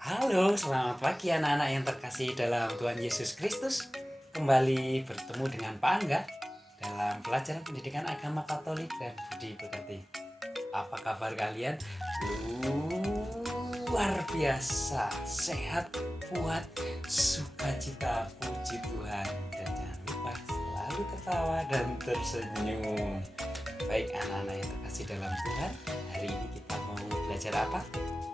Halo, selamat pagi anak-anak yang terkasih dalam Tuhan Yesus Kristus. Kembali bertemu dengan Pak Angga dalam pelajaran pendidikan agama Katolik dan Budi Pekerti. Apa kabar kalian? Luar biasa, sehat, kuat, sukacita, puji Tuhan. Dan jangan lupa selalu tertawa dan tersenyum. Baik anak-anak yang terkasih dalam Tuhan, hari ini kita mau belajar apa?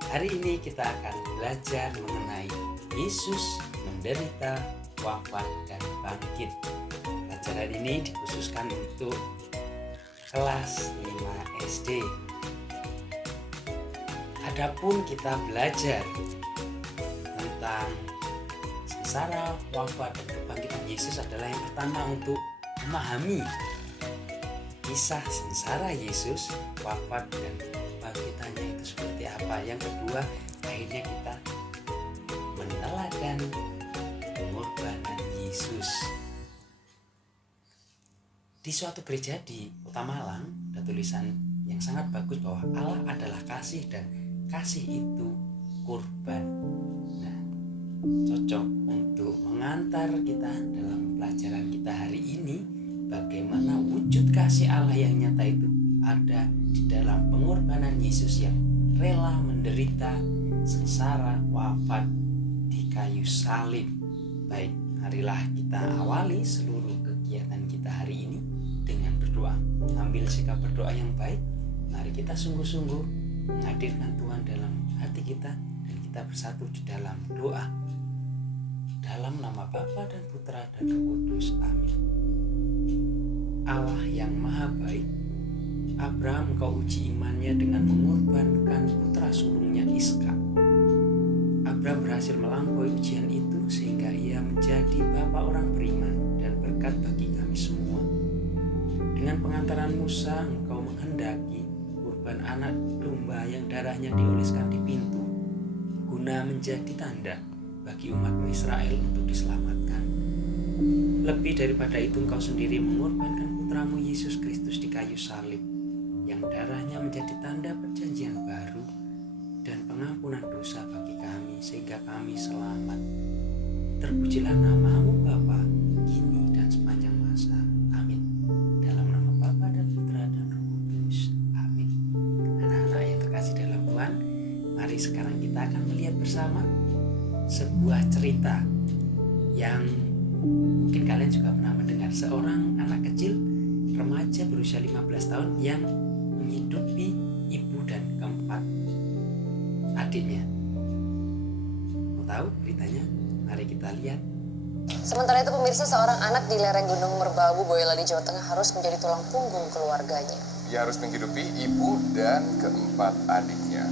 Hari ini kita akan belajar mengenai Yesus menderita, wafat, dan bangkit. Pelajaran ini dikhususkan untuk kelas 5 SD. Adapun kita belajar tentang sengsara, wafat, dan kebangkitan Yesus adalah yang pertama untuk memahami kisah sengsara Yesus, wafat, dan kebangkitannya itu seperti apa. Yang kedua, akhirnya kita meneladan pengorbanan Yesus. Di suatu gereja di Kota Malang ada tulisan yang sangat bagus bahwa Allah adalah kasih dan kasih itu kurban. Nah, cocok untuk mengantar kita dalam pelajaran kita hari ini, bagaimana wujud kasih Allah yang nyata itu ada di dalam pengorbanan Yesus yang rela menderita, sengsara, wafat di kayu salib. Baik, marilah kita awali seluruh kegiatan kita hari ini dengan berdoa. Ambil sikap berdoa yang baik. Mari kita sungguh-sungguh menghadirkan Tuhan dalam hati kita dan kita bersatu di dalam doa. Dalam nama Bapa dan Putra dan Roh Kudus. Amin. Allah yang maha baik, Abraham Engkau uji imannya dengan mengorbankan putra sulungnya Iskak. Abraham berhasil melampaui ujian itu sehingga ia menjadi bapa orang beriman dan berkat bagi kami semua. Dengan pengantaran Musa Engkau menghendaki kurban anak domba yang darahnya dioleskan di pintu guna menjadi tanda bagi umat Israel untuk diselamatkan. Lebih daripada itu Engkau sendiri mengorbankan putramu Yesus Kristus di kayu salib, yang darahnya menjadi tanda perjanjian baru dan pengampunan dosa bagi kami sehingga kami selamat. Terpujilah namamu Bapa, kini dan sepanjang masa. Amin. Dalam nama Bapa dan Putra dan Roh Kudus. Amin. Anak-anak yang terkasih dalam Tuhan, mari sekarang kita akan melihat bersama sebuah cerita yang mungkin kalian juga pernah mendengar. Seorang anak kecil, remaja berusia 15 tahun yang menghidupi ibu dan keempat adiknya. Mau tahu beritanya? Mari kita lihat. Sementara itu pemirsa, seorang anak di lereng Gunung Merbabu, Boyolali, Jawa Tengah harus menjadi tulang punggung keluarganya. Ia harus menghidupi ibu dan keempat adiknya.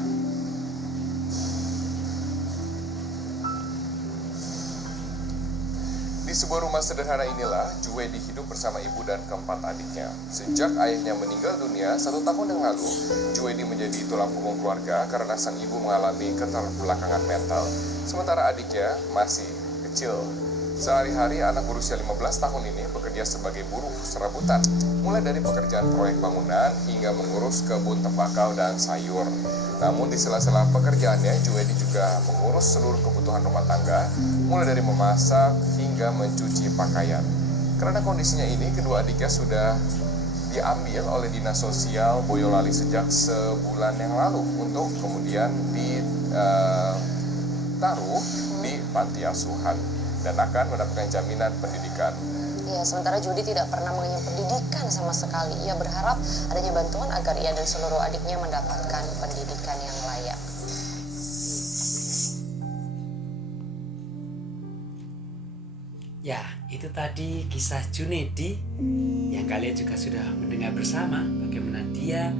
Di sebuah rumah sederhana inilah Juwedi hidup bersama ibu dan keempat adiknya. Sejak ayahnya meninggal dunia 1 tahun yang lalu, Juwedi menjadi tulang punggung keluarga karena sang ibu mengalami keterbelakangan mental, sementara adiknya masih kecil. Sehari-hari anak berusia 15 tahun ini bekerja sebagai buruh serabutan, mulai dari pekerjaan proyek bangunan hingga mengurus kebun tembakau dan sayur. Namun di sela-sela pekerjaannya, Juwedi juga mengurus seluruh kebutuhan rumah tangga, mulai dari memasak hingga mencuci pakaian. Karena kondisinya ini, kedua adiknya sudah diambil oleh Dinas Sosial Boyolali sejak sebulan yang lalu untuk kemudian ditaruh di panti asuhan dan akan mendapatkan jaminan pendidikan. Ya, sementara Judi tidak pernah mengenyam pendidikan sama sekali. Ia berharap adanya bantuan agar ia dan seluruh adiknya mendapatkan pendidikan yang layak. Ya, itu tadi kisah Junedi yang kalian juga sudah mendengar bersama, bagaimana dia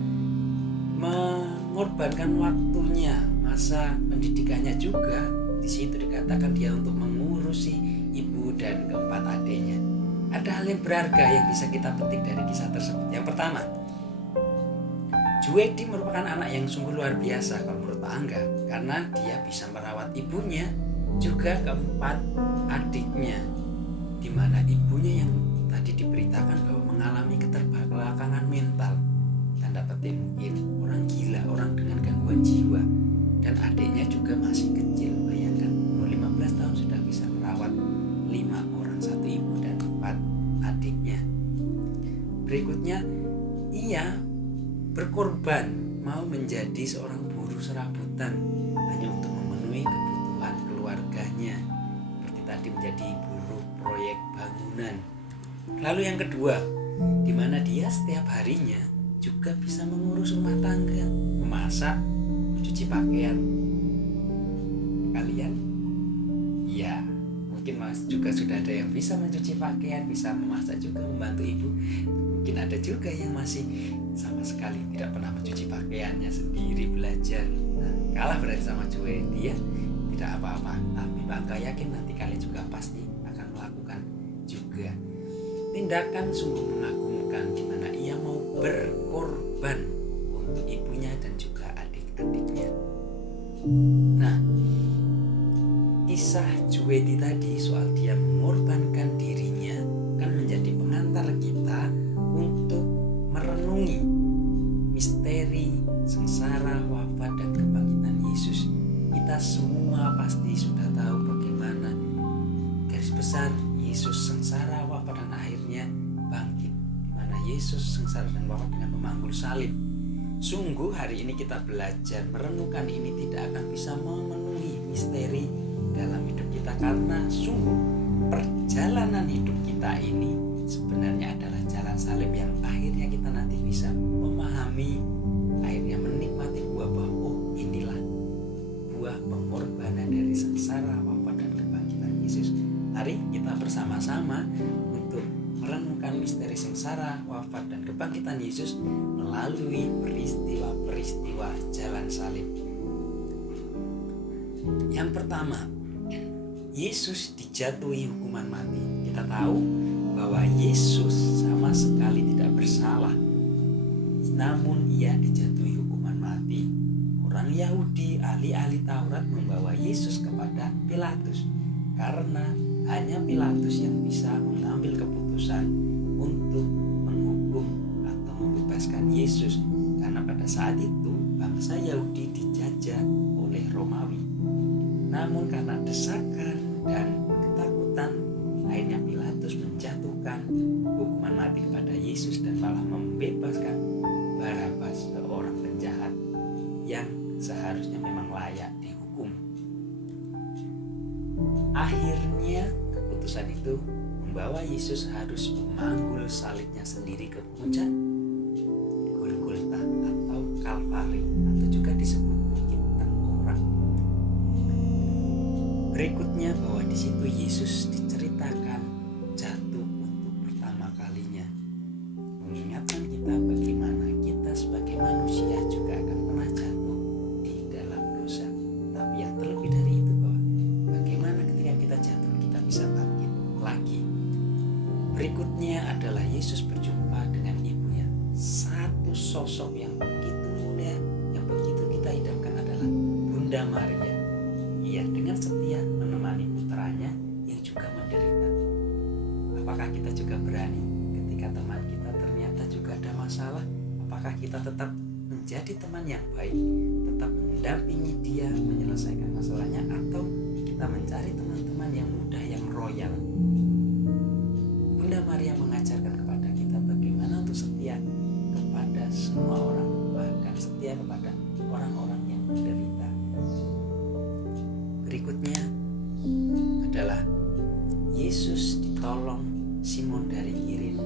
mengorbankan waktunya, masa pendidikannya juga. Di situ dikatakan dia untuk mengurusi ibu dan keempat adiknya. Ada hal yang berharga yang bisa kita petik dari kisah tersebut. Yang pertama, Juwedi merupakan anak yang sungguh luar biasa kalau menurut Pak Angga, karena dia bisa merawat ibunya juga keempat adiknya, di mana ibunya yang tadi diberitakan bahwa mengalami keterbelakangan mental, tanda petik mungkin orang gila, orang dengan gangguan jiwa, dan adiknya juga masih kecil. bisa merawat 5 orang, 1 ibu dan 4 adiknya. Berikutnya, ia berkorban mau menjadi seorang buruh serabutan hanya untuk memenuhi kebutuhan keluarganya, seperti tadi menjadi buruh proyek bangunan. Lalu yang kedua, di mana dia setiap harinya juga bisa mengurus rumah tangga, memasak, mencuci pakaian. Kalian? Ya, mungkin Mas juga sudah ada yang bisa mencuci pakaian, bisa memasak juga, membantu ibu. Mungkin ada juga yang masih sama sekali tidak pernah mencuci pakaiannya sendiri, belajar. Nah, kalah berarti sama Joe. Dia tidak apa-apa, tapi bangga yakin nanti kalian juga pasti akan melakukan juga. Tindakan sungguh mengagumkan di mana ia mau berkorban untuk ibunya dan juga adik-adiknya. Nah, kisah Juwedi tadi soal dia mengorbankan dirinya kan menjadi pengantar kita untuk merenungi misteri sengsara, wafat, dan kebangkitan Yesus. Kita semua pasti sudah tahu bagaimana garis besar Yesus sengsara, wafat, dan akhirnya bangkit, di mana Yesus sengsara dan wafat dengan memanggul salib. Sungguh hari ini kita belajar merenungkan ini tidak akan bisa memenuhi misteri dalam hidup kita, karena sungguh perjalanan hidup kita ini sebenarnya adalah jalan salib yang akhirnya kita nanti bisa memahami, akhirnya menikmati buah bahwa inilah buah pengorbanan dari sengsara, wafat, dan kebangkitan Yesus. Mari kita bersama-sama untuk merenungkan misteri sengsara, wafat, dan kebangkitan Yesus melalui peristiwa-peristiwa jalan salib. Yang pertama, Yesus dijatuhi hukuman mati. Kita tahu bahwa Yesus sama sekali tidak bersalah, namun ia dijatuhi hukuman mati. Orang Yahudi, ahli-ahli Taurat membawa Yesus kepada Pilatus, karena hanya Pilatus yang bisa mengambil keputusan untuk menghukum atau membebaskan Yesus, karena pada saat itu bangsa Yahudi dijajah oleh Romawi. Namun karena desakan dan ketakutan, akhirnya Pilatus menjatuhkan hukuman mati kepada Yesus dan malah membebaskan Barabas, seorang penjahat yang seharusnya memang layak dihukum. Akhirnya keputusan itu membawa Yesus harus memanggul salibnya sendiri ke puncak Golgota atau Kalvari, atau juga disebut Bukit Tengkorak. Berikutnya bahwa di situ Yesus diceritakan jatuh untuk pertama kalinya, mengingatkan kita bagaimana kita sebagai manusia juga akan pernah jatuh di dalam dosa. Tapi yang terlebih dari itu, bahwa bagaimana ketika kita jatuh kita bisa bangkit lagi. Berikutnya adalah Yesus berjumpa dengan ibunya, satu sosok yang begitu mulia, yang begitu kita idamkan adalah Bunda Maria. Ia dengan setia menemani putranya yang juga menderita. Apakah kita juga berani ketika teman kita ternyata juga ada masalah? Apakah kita tetap menjadi teman yang baik, tetap mendampingi dia menyelesaikan masalahnya, atau kita mencari teman-teman yang mudah, yang royal? Bunda Maria mengajarkan kepada kita bagaimana untuk setia kepada semua orang, bahkan setia kepada orang-orang yang menderita. Berikutnya adalah Yesus ditolong Simon dari Kirene.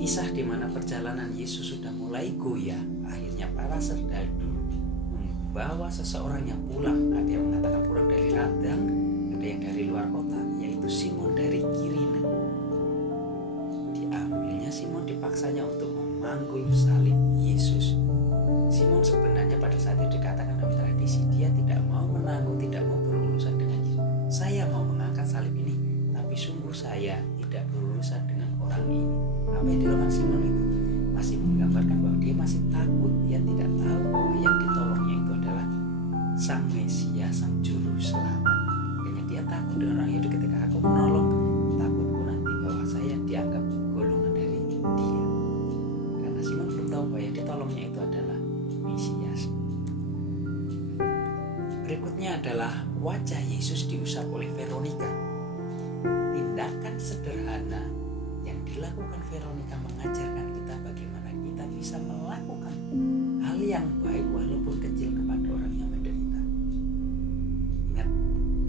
Kisah di mana perjalanan Yesus sudah mulai goyah, akhirnya para serdadu membawa seseorang yang pulang. Ada yang mengatakan pulang dari ladang, ada yang dari luar kota, yaitu Simon dari Kirene. Diambilnya Simon, dipaksanya untuk memanggul salib Yesus. Simon sebenarnya pada saat itu dikatakan dalam tradisi dia tidak mau menanggung, tidak mau berurusan dengan Yesus. Saya mau mengangkat salib ini, tapi sungguh saya tidak berurusan dengan orang ini. Apa yang dilakukan Simon itu masih menggambarkan bahwa dia masih takut. Dia tidak tahu bahwa yang ditolongnya itu adalah Sang Mesias, Sang Juru Selamat. Makanya dia takut dengan orang itu. Ketika aku menolong, takutku nanti bahwa saya dianggap golongan dari dia. Karena Simon belum tahu bahwa yang ditolongnya itu adalah Mesias. Berikut Berikutnya adalah wajah Yesus diusap oleh Veronica. Tindakan sederhana yang dilakukan Veronica mengajarkan kita bagaimana kita bisa melakukan hal yang baik walaupun kecil kepada orang yang menderita. Ingat,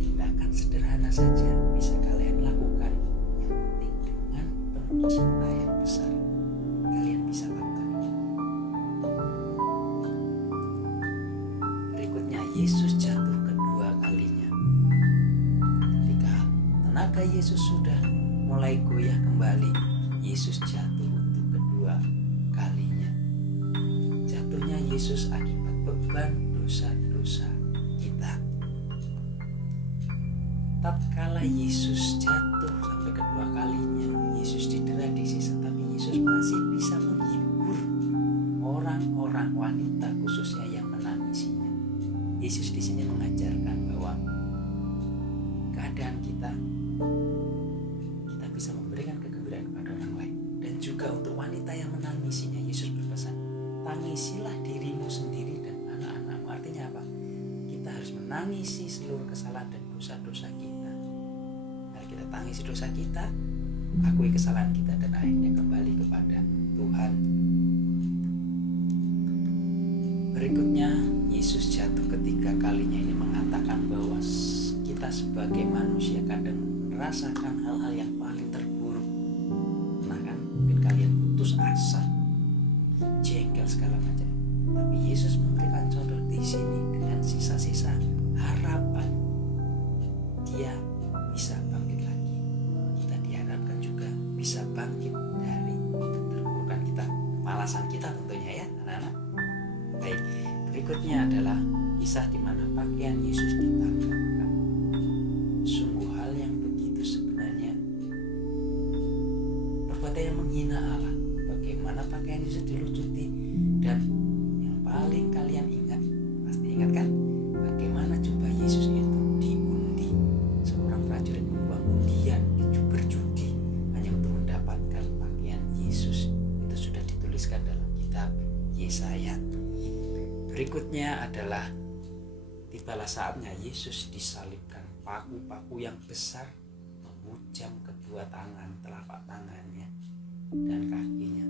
tindakan sederhana saja bisa kalian lakukan, yang penting dengan penuh cinta yang besar kalian bisa lakukan. Berikutnya, Yesus jatuh kedua kalinya. Ketika tenaga Yesus sudah mulai goyah kembali, Yesus jatuh untuk kedua kalinya. Jatuhnya Yesus akibat beban dosa-dosa kita. Tatkala Yesus jatuh sampai kedua kalinya, Yesus didera disiksa, tapi Yesus masih bisa menghibur orang-orang wanita khususnya yang menangisinya. Yesus di sini mengajarkan bahwa keadaan kita bisa memberikan kegembiraan kepada orang lain. Dan juga untuk wanita yang menangisinya, Yesus berpesan, tangisilah dirimu sendiri dan anak-anakmu. Artinya apa? Kita harus menangisi seluruh kesalahan dan dosa-dosa kita. Mari kita tangisi dosa kita, akui kesalahan kita, dan akhirnya kembali kepada Tuhan. Berikutnya, Yesus jatuh ketika kalinya ini mengatakan bahwa kita sebagai manusia kadang merasakan hal-hal yang paling terburuk. Nah kan, mungkin kalian putus asa, jengkel segala macam. Tapi Yesus memberikan contoh di sini dengan sisa-sisa harapan. Dia bisa bangkit lagi. Kita diharapkan juga bisa bangkit dari keterpurukan kita, malasan kita tentunya ya, anak-anak. Baik, berikutnya adalah kisah di mana pakaian Yesus ditangkapkan. Sungguh hal yang begitu sebenarnya perbuatan yang menghina Allah. Bagaimana pakaian Yesus dilucuti, dan yang paling kalian ingat, pasti ingat kan, bagaimana jubah Yesus itu diundi. Seorang prajurit membuang undian berjudi hanya untuk mendapatkan pakaian Yesus. Itu sudah dituliskan dalam kitab Yesaya. Berikutnya adalah tibalah saatnya Yesus disalibkan. Paku-paku yang besar menghujam kedua tangan, telapak tangannya dan kakinya.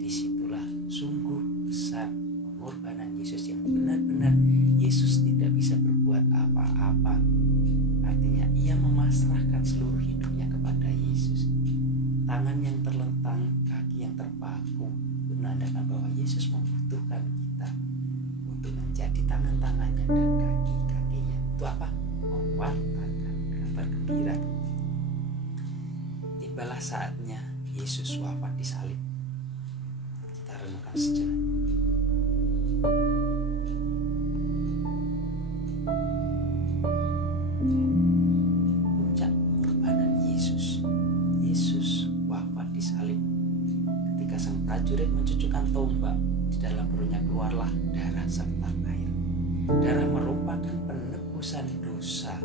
Disitulah sungguh besar pengorbanan Yesus, yang benar-benar Yesus tidak bisa berbuat apa-apa. Artinya ia memasrahkan seluruh hidupnya kepada Yesus. Tangan yang terlentang, kaki yang terpaku, menandakan bahwa Yesus membutuhkan kita untuk menjadi tangan-tangannya dan kaki-kakinya. Itu apa? Mewartakan kabar gembira. Tibalah saatnya Yesus wafat di salib. Kita renungkan sejenak. Puncak pengorbanan Yesus. Yesus wafat di salib. Ketika sang prajurit mencucukkan tombak, di dalam perutnya keluarlah darah serta air. Darah merupakan penebusan dosa,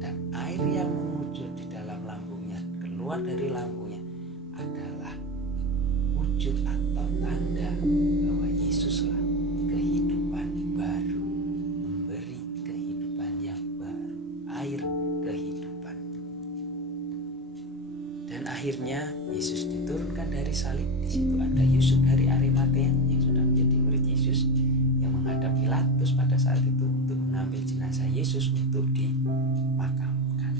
dan air yang mengucur di dalam lambungnya, keluar dari lambungnya, adalah wujud atau tanda bahwa Yesuslah kehidupan baru, memberi kehidupan yang baru, air kehidupan. Dan akhirnya Yesus diturunkan dari salib. Di situ ada Yusuf dari Arimatea yang sudah menjadi murid Yesus, yang menghadap Pilatus pada saat itu untuk mengambil jenazah Yesus untuk dimakamkan.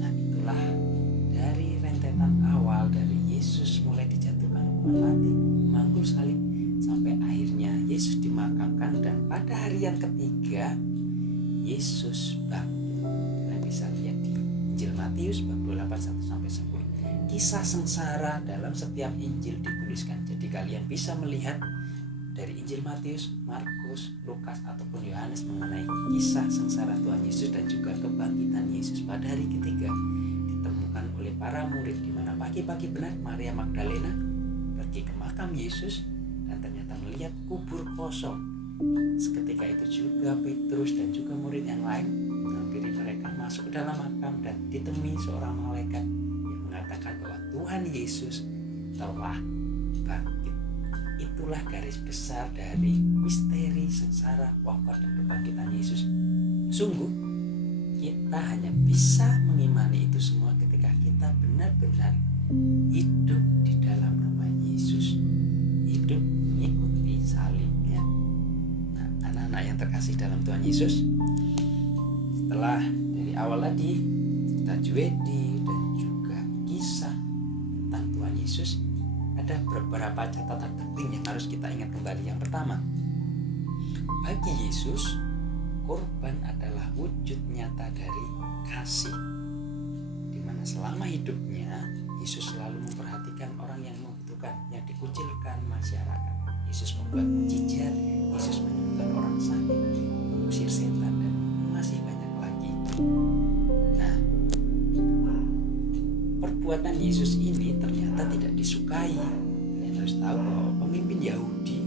Nah, itulah dari rentetan awal dari Yesus mulai dijatuhkan hukuman mati, memanggul salib, sampai akhirnya Yesus dimakamkan, dan pada hari yang ketiga Yesus bangkit. Kalian bisa lihat di Injil Matius bab 28 1-10. Kisah sengsara dalam setiap Injil dituliskan. Jadi kalian bisa melihat dari Injil Matius, Markus, Lukas ataupun Yohanes mengenai kisah sengsara Tuhan Yesus dan juga kebangkitan Yesus pada hari ketiga ditemukan oleh para murid, di mana pagi-pagi benar Maria Magdalena pergi ke makam Yesus dan ternyata melihat kubur kosong. Seketika itu juga Petrus dan juga murid yang lain menghampiri mereka, masuk ke dalam makam, dan ditemui seorang malaikat yang mengatakan bahwa Tuhan Yesus telah bangkit. Itu itulah garis besar dari misteri sengsara, wafat, dan kebangkitan Yesus. Sungguh, kita hanya bisa mengimani itu semua ketika kita benar-benar hidup di dalam nama Yesus, hidup mengikuti salibnya. Nah, anak-anak yang terkasih dalam Tuhan Yesus, setelah dari awal tadi kita Juedi dan juga kisah tentang Tuhan Yesus, ada beberapa catatan penting yang harus kita ingat kembali. Yang pertama, bagi Yesus, korban adalah wujud nyata dari kasih, di mana selama hidupnya Yesus selalu memperhatikan orang yang membutuhkan, yang dikucilkan masyarakat. Yesus membuat mujizat, Yesus menyembuhkan orang sakit, mengusir setan, dan masih banyak lagi. Nah, perbuatan Yesus ini ternyata tidak disukai. Kalian harus tahu bahwa pemimpin Yahudi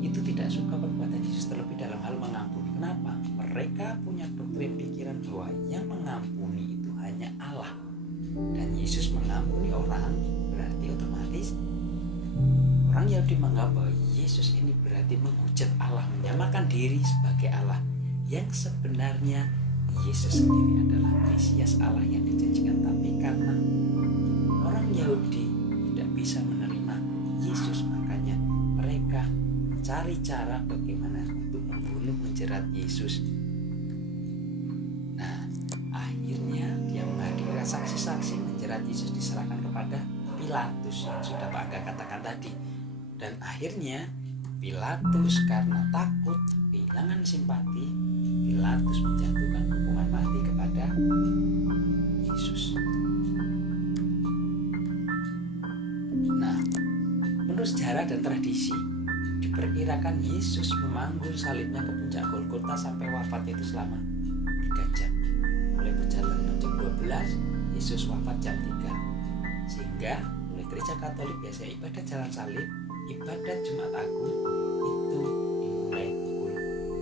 itu tidak suka perbuatan Yesus, terlebih dalam hal mengampuni. Kenapa? Mereka punya doktrin pikiran bahwa yang mengampuni itu hanya Allah, dan Yesus mengampuni orang berarti otomatis orang Yahudi menganggap bahwa Yesus ini berarti menghujat Allah, menyamakan diri sebagai Allah, yang sebenarnya Yesus sendiri adalah Mesias Allah yang dijanjikan. Tapi karena orang Yahudi tidak bisa menerima Yesus, makanya mereka cari cara bagaimana untuk membunuh, menjerat Yesus. Nah, akhirnya dia menghadirkan saksi-saksi, menjerat Yesus, diserahkan kepada Pilatus yang sudah Pak Angga katakan tadi. Dan akhirnya Pilatus karena takut kehilangan simpati, Pilatus menjatuhkan hukuman mati kepada Yesus. Nah, menurut sejarah dan tradisi, diperkirakan Yesus memanggul salibnya ke puncak Golgota sampai wafatnya itu selama 3 jam. Mulai perjalanan jam 12, Yesus wafat jam 3. Sehingga oleh Gereja Katolik biasanya ibadat jalan salib, ibadat Jumat Agung itu dimulai pukul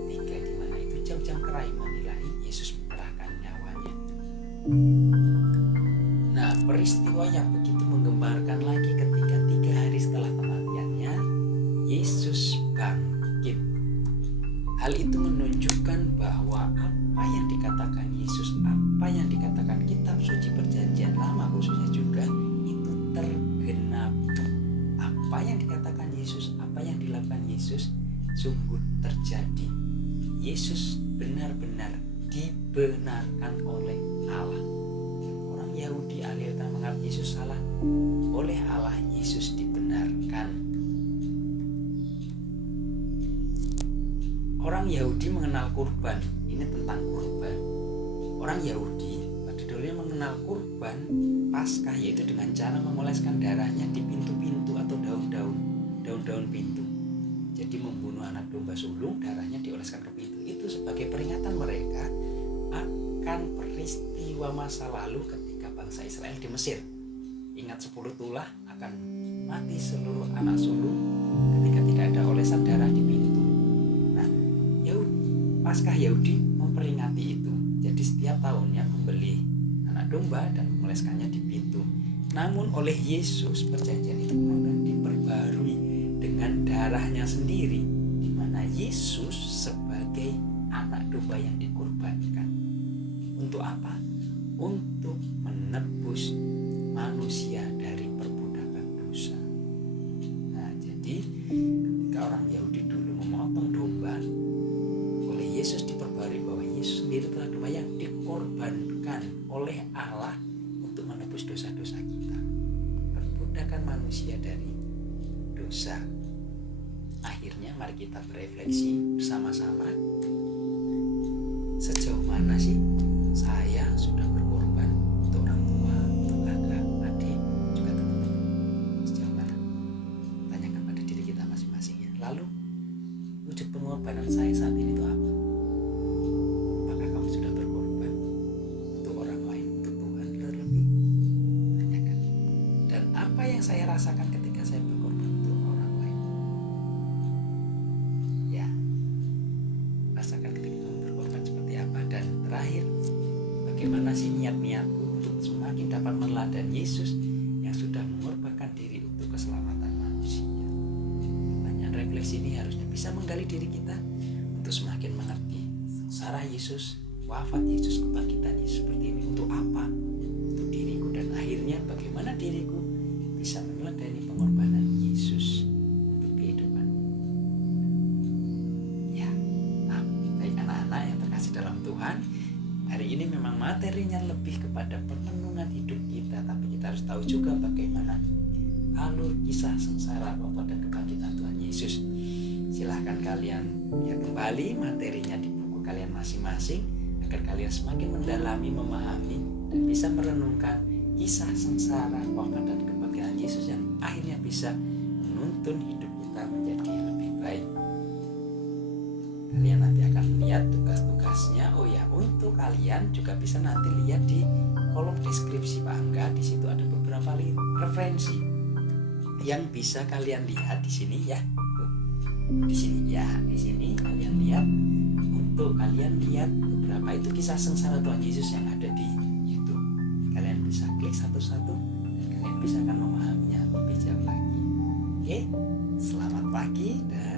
3, di mana itu jam-jam kerahiman ilahi, Yesus menyerahkan nyawanya. Nah, peristiwa yang begitu menggembarkan lagi ketika 3 hari setelah kematiannya, Yesus bangkit. Hal itu menunjukkan bahwa apa yang dikatakan Yesus, apa yang dikatakan kitab suci perjanjian lama khususnya juga, itu tergenapi. Apa yang dikatakan Yesus, apa yang dilakukan Yesus sungguh terjadi. Yesus benar-benar dibenarkan oleh Allah. Orang Yahudi akhirnya menganggap Yesus salah, oleh Allah Yesus dibenarkan. Orang Yahudi mengenal kurban. Ini tentang kurban. Orang Yahudi pada dulunya mengenal kurban Paskah, yaitu dengan cara mengoleskan darahnya di pintu-pintu atau daun-daun pintu. Jadi membunuh anak domba sulung, darahnya dioleskan ke pintu. Itu sebagai peringatan mereka akan peristiwa masa lalu ketika bangsa Israel di Mesir. Ingat 10 tulah akan mati seluruh anak sulung ketika tidak ada olesan darah di pintu. Paskah Yahudi memperingati itu. Jadi setiap tahunnya membeli anak domba dan mengoleskannya di pintu. Namun oleh Yesus perjanjian itu kemudian diperbarui dengan darahnya sendiri, di mana Yesus sebagai anak domba yang dikorbankan. Untuk apa? Untuk menebus manusia dari perbudakan dosa. Nah, jadi ketika orang Yahudi dulu memotong domba, Yesus diperbarui bahwa Yesus sendiri telah domba yang dikorbankan oleh Allah untuk menebus dosa-dosa kita. Perbudakan manusia dari dosa. Akhirnya mari kita berefleksi bersama-sama. Sejauh mana sih saya sudah berkorban untuk orang tua, untuk kakak, adik, juga teman-teman? Sejauh mana? Tanyakan pada diri kita masing-masing ya. Lalu wujud pengorbanan saya saat ini itu apa? Sudah berkorban untuk orang lain, untuk Tuhan terlebih? Tanyakan. Dan apa yang saya rasakan ketika saya berkorban untuk orang lain? Ya, rasakan ketika kamu berkorban seperti apa? Dan terakhir, bagaimana sih niat-niatku untuk semakin dapat meneladani Yesus yang sudah mengorbankan diri untuk keselamatan manusia? diri kita untuk semakin mengerti sengsara Yesus, wafat Yesus, kebangkitan Yesus seperti ini untuk apa? Untuk diriku, dan akhirnya bagaimana diriku bisa meneladani pengorbanan Yesus untuk kehidupan. Ya, baik anak-anak yang terkasih dalam Tuhan, hari ini memang materinya lebih kepada perenungan hidup kita, tapi kita harus tahu juga bagaimana alur kisah sengsara, wafat dan kebangkitan Tuhan Yesus. Silahkan kalian lihat kembali materinya di buku kalian masing-masing agar kalian semakin mendalami, memahami, dan bisa merenungkan kisah sengsara, wafat dan kebangkitan Yesus yang akhirnya bisa menuntun hidup kita menjadi lebih baik. Kalian nanti akan lihat tugas-tugasnya. Oh ya, untuk kalian juga bisa nanti lihat di kolom deskripsi Pak Angga. Di situ ada beberapa referensi yang bisa kalian lihat di sini ya. Di sini kalian lihat, untuk kalian lihat beberapa itu kisah sengsara Tuhan Yesus yang ada di YouTube. Kalian bisa klik satu-satu dan kalian bisa akan memahaminya lebih jauh lagi. Oke, selamat pagi dan